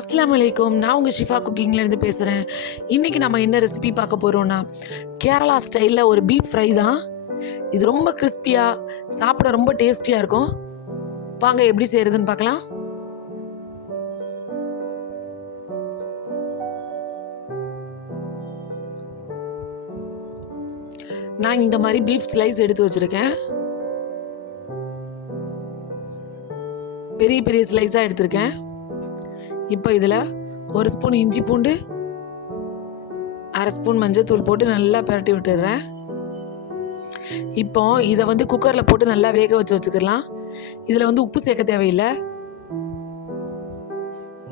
அஸ்ஸலாமு அலைக்கும். நான் உங்கள் ஷிஃபா குக்கிங்லேருந்து பேசுகிறேன். இன்றைக்கி நம்ம என்ன ரெசிபி பார்க்க போகிறோன்னா, கேரளா ஸ்டைலில் ஒரு பீஃப் ஃப்ரை தான். இது ரொம்ப கிறிஸ்பியாக சாப்பிட ரொம்ப டேஸ்டியாக இருக்கும். வாங்க எப்படி செய்கிறதுன்னு பார்க்கலாம். நான் இந்த மாதிரி பீஃப் ஸ்லைஸ் எடுத்து வச்சுருக்கேன். பெரிய பெரிய ஸ்லைஸாக எடுத்திருக்கேன். இப்போ இதில் ஒரு ஸ்பூன் இஞ்சி பூண்டு, அரை ஸ்பூன் மஞ்சள் போட்டு நல்லா பரட்டி விட்டுடுறேன். இப்போ இதை குக்கரில் போட்டு நல்லா வேக வச்சுக்கலாம். இதில் உப்பு சேர்க்க தேவையில்லை.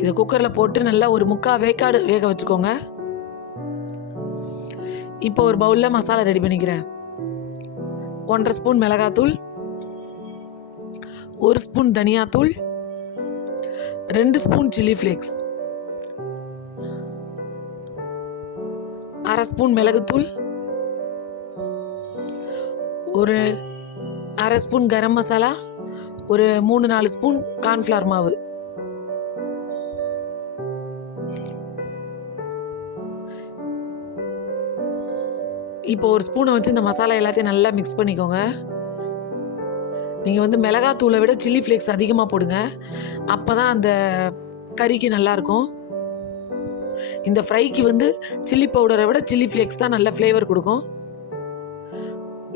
இதை குக்கரில் போட்டு நல்லா ஒரு 3/4 வேக்காடு வேக வச்சுக்கோங்க. இப்போ ஒரு பவுலில் மசாலா ரெடி பண்ணிக்கிறேன். 1.5 ஸ்பூன் மிளகாத்தூள், 1 ஸ்பூன் தனியாத்தூள், 2 ஸ்பூன் சில்லி ஃப்ளேக்ஸ், அரை ஸ்பூன் மிளகுத்தூள், ஒரு அரை ஸ்பூன் கரம் மசாலா, ஒரு 3-4 ஸ்பூன் கார்ன்ஃப்ளவர் மாவு. இப்போ ஒரு ஸ்பூனை வச்சு இந்த மசாலா எல்லாத்தையும் நல்லா மிக்ஸ் பண்ணிக்கோங்க. நீங்கள் மிளகாத்தூளை விட சில்லி ஃப்ளேக்ஸ் அதிகமாக போடுங்க. அப்போ தான் அந்த கறிக்கு நல்லாயிருக்கும். இந்த ஃப்ரைக்கு சில்லி பவுடரை விட சில்லி ஃப்ளேக்ஸ் தான் நல்ல ஃப்ளேவர் கொடுக்கும்.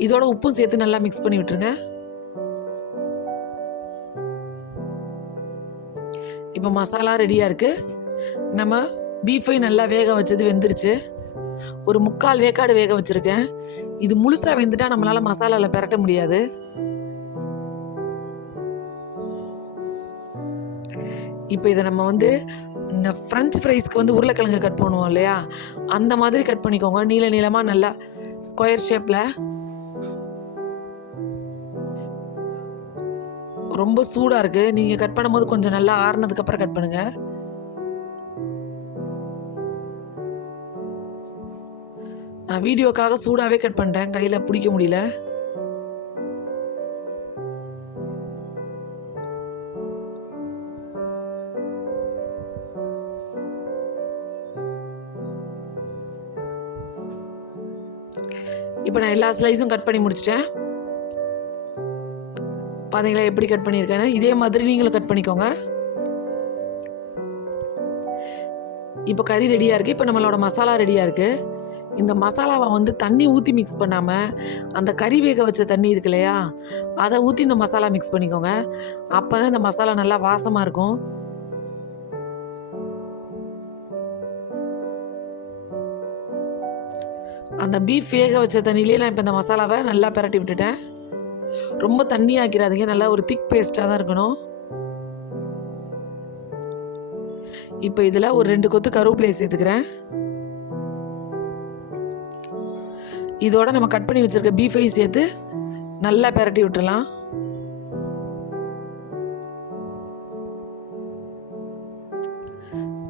இதோட உப்பும் சேர்த்து நல்லா மிக்ஸ் பண்ணி விட்டுருங்க. இப்போ மசாலா ரெடியாக இருக்குது. நம்ம பீஃபை நல்லா வேக வச்சது வெந்துருச்சு. ஒரு 3/4 வேக்காடு வேக வச்சுருக்கேன். இது முழுசாக வெந்துட்டா நம்மளால் மசாலாவில் பெரட்ட முடியாது. இப்போ இதை நம்ம இந்த ஃப்ரெஞ்ச் ஃப்ரைஸ்க்கு உருளைக்கிழங்கு கட் பண்ணுவோம் இல்லையா, அந்த மாதிரி கட் பண்ணிக்கோங்க. நீள நீளமாக நல்லா ஸ்கொயர் ஷேப்பில். ரொம்ப சூடாக இருக்குது. நீங்கள் கட் பண்ணும்போது கொஞ்சம் நல்லா ஆறுனதுக்கப்புறம் கட் பண்ணுங்கள். நான் வீடியோக்காக சூடாகவே கட் பண்ணிட்டேன், கையில் பிடிக்க முடியல. இப்போ நான் எல்லா ஸ்லைஸும் கட் பண்ணி முடிச்சிட்டேன். பார்த்தீங்களா எப்படி கட் பண்ணியிருக்கேன்னு? இதே மாதிரி நீங்களும் கட் பண்ணிக்கோங்க. இப்போ கறி ரெடியாக இருக்குது. இப்போ நம்மளோட மசாலா ரெடியாக இருக்குது. இந்த மசாலாவை தண்ணி ஊற்றி மிக்ஸ் பண்ணாமல் அந்த கறி வேக வச்ச தண்ணி இருக்கு இல்லையா, அதை ஊற்றி இந்த மசாலா மிக்ஸ் பண்ணிக்கோங்க. அப்போ தான் இந்த மசாலா நல்லா வாசமாக இருக்கும். அந்த பீஃப் வேக வச்ச தண்ணியிலே நான் இப்போ இந்த மசாலாவை நல்லா பரட்டி விட்டுட்டேன். ரொம்ப தண்ணி ஆக்கிடாதீங்க, நல்லா ஒரு திக் பேஸ்ட்டாக தான் இருக்கணும். இப்போ இதில் ஒரு 2 கொத்து கருவேப்பிலையை சேர்த்துக்கிறேன். இதோட நம்ம கட் பண்ணி வச்சிருக்க பீஃபை சேர்த்து நல்லா பரட்டி விட்டுடலாம்.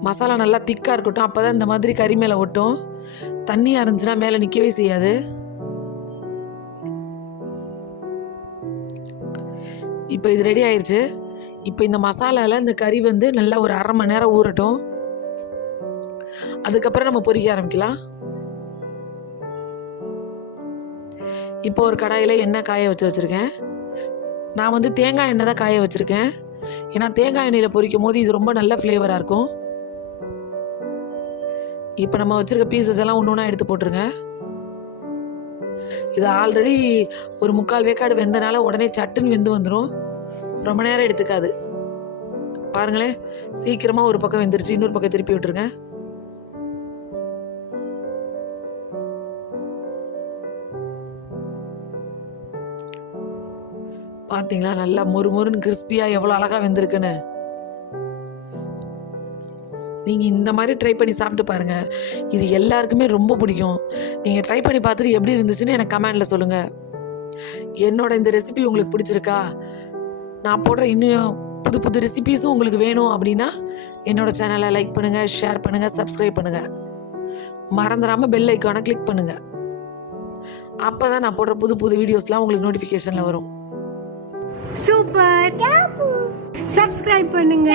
மசாலா நல்லா திக்காக இருக்கட்டும். அப்போ தான் இந்த மாதிரி கறி மேலே ஒட்டும். தண்ணியாக இருந்துச்சுன்னா மேலே நிற்கவே செய்யாது. இப்போ இது ரெடி ஆயிடுச்சு. இப்போ இந்த மசாலாவில் இந்த கறி நல்லா ஒரு 1/2 மணி நேரம் ஊறட்டும். அதுக்கப்புறம் நம்ம பொரிக்க ஆரம்பிக்கலாம். இப்போ ஒரு கடாயில் எண்ணெய் காய வச்சுருக்கேன். நான் தேங்காய் எண்ணெய் தான் காய வச்சுருக்கேன். ஏன்னா தேங்காய் எண்ணெயில் பொரிக்கும் போது இது ரொம்ப நல்ல ஃப்ளேவராக இருக்கும். இப்போ நம்ம வச்சுருக்க பீசஸ் எல்லாம் ஒன்று ஒன்றா எடுத்து போட்டுருங்க. இது ஆல்ரெடி ஒரு 3/4 வேக்காடு வெந்தனால உடனே சட்டுன்னு வெந்து வந்துடும். ரொம்ப நேரம் எடுத்துக்காது. பாருங்களேன், சீக்கிரமாக ஒரு பக்கம் வெந்துருச்சு. இன்னொரு பக்கம் திருப்பி விட்டுருங்க. பார்த்தீங்களா, நல்லா மொறுமொறுன்னு கிறிஸ்பியாக எவ்வளோ அழகாக வெந்திருக்குன்னு. நீங்கள் இந்த மாதிரி ட்ரை பண்ணி சாப்பிட்டு பாருங்கள். இது எல்லாருக்குமே ரொம்ப பிடிக்கும். நீங்கள் ட்ரை பண்ணி பார்த்துட்டு எப்படி இருந்துச்சுன்னு எனக்கு கமெண்டில் சொல்லுங்கள். என்னோட இந்த ரெசிபி உங்களுக்கு பிடிச்சிருக்கா? நான் போடுற இன்னும் புது புது ரெசிபீஸும் உங்களுக்கு வேணும் அப்படின்னா என்னோடய சேனலை லைக் பண்ணுங்கள், ஷேர் பண்ணுங்கள், சப்ஸ்கிரைப் பண்ணுங்கள். மறந்துடாமல் பெல் ஐக்கானை கிளிக் பண்ணுங்கள். அப்போ தான் நான் போடுற புது புது வீடியோஸ்லாம் உங்களுக்கு நோட்டிஃபிகேஷனில் வரும். சூப்பர். சப்ஸ்கிரைப் பண்ணுங்க.